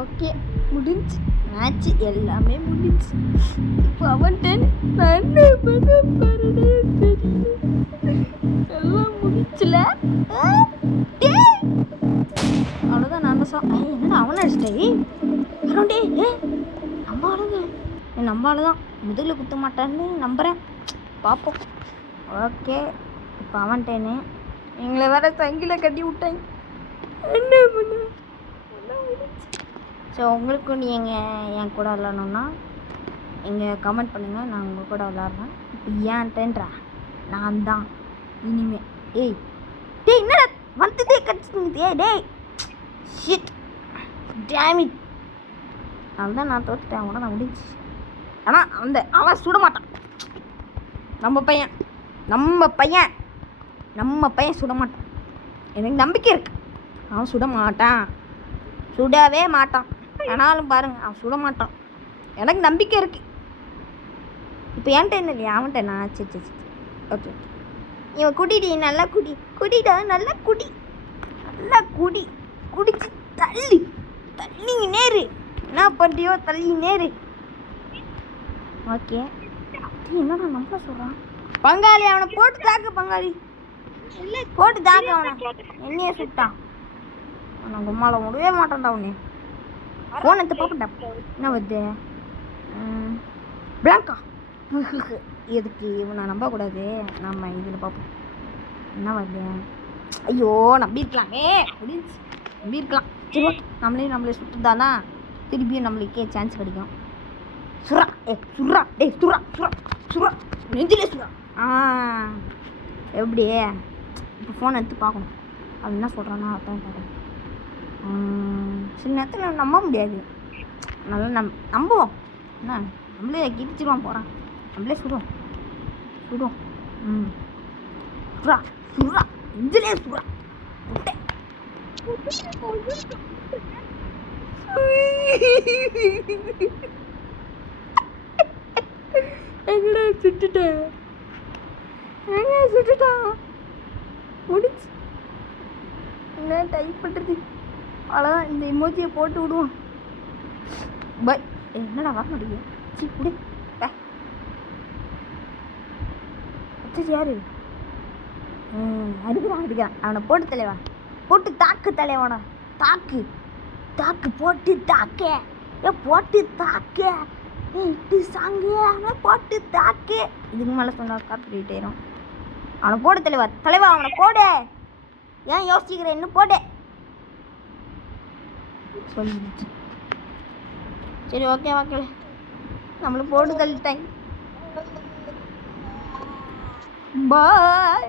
Okay, முடிஞ்சு match எல்லாமே முடிஞ்சு. இப்போ அவன்கிட்ட நான் என்ன பண்ண போறேனே தெரியல. எல்லாம் முடிச்சுல. அவ்வளோதான். நான் என்னடா அவனை அடிச்சிட்டே வரண்டே. நம்ம ஆளுங்க நம்ம ஆளு தான் முதுகில் குத்த மாட்டான்னு நம்புகிறேன். பார்ப்போம். ஓகே, இப்போ அவன்கிட்டேன்னு எங்களை வேற சங்கில கட்டி விட்டாங்க. என்ன பண்ணுவேன்? ஸோ உங்களுக்கு நீங்கள் என் கூட விளாடணுன்னா நீங்கள் கமெண்ட் பண்ணுங்கள், நான் உங்கள் கூட விளாட்றேன். இப்போ ஏன்ட்டேன்றா நான் தான் இனிமே. டேய் என்னடா வந்ததே கடிச்சுங்க. டேய் ஷிட் டேமிட். அதுதான் நான் தோற்றுட்டேன். அவன் கூட நான் முடிஞ்சு. ஆனால் அவன் சுட மாட்டான். நம்ம பையன் சுட மாட்டான். எனக்கு நம்பிக்கை இருக்கு. அவன் சுட மாட்டான், சுடவே மாட்டான். ஆனாலும் பாருங்க, அவன் சுட மாட்டான். எனக்கு நம்பிக்கை இருக்கு. இப்போ என்கிட்ட என்ன இல்லையா, அவன்கிட்ட நான் சரி ஓகே. இவன் குடிடி, நல்லா குடிடா, நல்லா குடிச்சு தள்ளி நேரு. என்ன பண்ணுறியோ தள்ளி நேரு. ஓகே, என்னடா நம்மள சொல்கிறான் பங்காளி. அவனை போட்டு தாக்கு பங்காளி, போட்டு தாக்கு அவனை. என்னையே சுட்டான். நான் கும்மால முடியவே மாட்டேன்டா. அவனே ஃபோன் எடுத்து பார்ப்பேன்டா. என்ன வருது? பிளாங்கா. எதுக்கு இவனை நம்பக்கூடாது. நம்ம இதில் பார்ப்போம் என்ன வருது. ஐயோ, நம்பியிருக்கலாமே. நம்பியிருக்கலாம். சரி, நம்மளே சுட்டுதானா திருப்பியும் நம்மளுக்கே சான்ஸ் கிடைக்கும். சுறா நெஞ்சிலே சுறா. எப்படி இப்போ ஃபோன் எடுத்து பார்க்கணும். அது என்ன சொல்கிறான்னா அதான் பார்க்கணும். சில நேரத்தில் நம்ப முடியாது. நல்லா நம்புவோம். என்ன நம்மளே கிடிச்சிடுவான் போகிறான். நம்மளே சுடுவோம். சுறா நெஞ்சிலே சுறா. என்னடா சுட்டுட்டான் முடிச்சு. என்ன டைப் பண்ணுறது? அவ்வளோதான். இந்த எமோஜியை போட்டு விடுவோம். பை. என்னடா வர மாட்டேங்குது. சி விடு. யாரு அடிக்கிறான். அவனை போட்டு தலைவா. போட்டு தாக்கு தலைவானா. தாக்கு போட்டு தாக்க. போட்டு தாக்க. போட்டு தாக்கு. இதுக்கு மேலே சொன்னா காப்பிரைட் ஆயிரும். அவனை போடு தலைவா அவனை போடு. ஏன் யோசிக்கிறேன்? இன்னும் போடு சொல்லிடுச்சு. சரி, ஓகே மக்களே, நம்மளை போட்டு தள்ளிட்டாங்க. பாய்.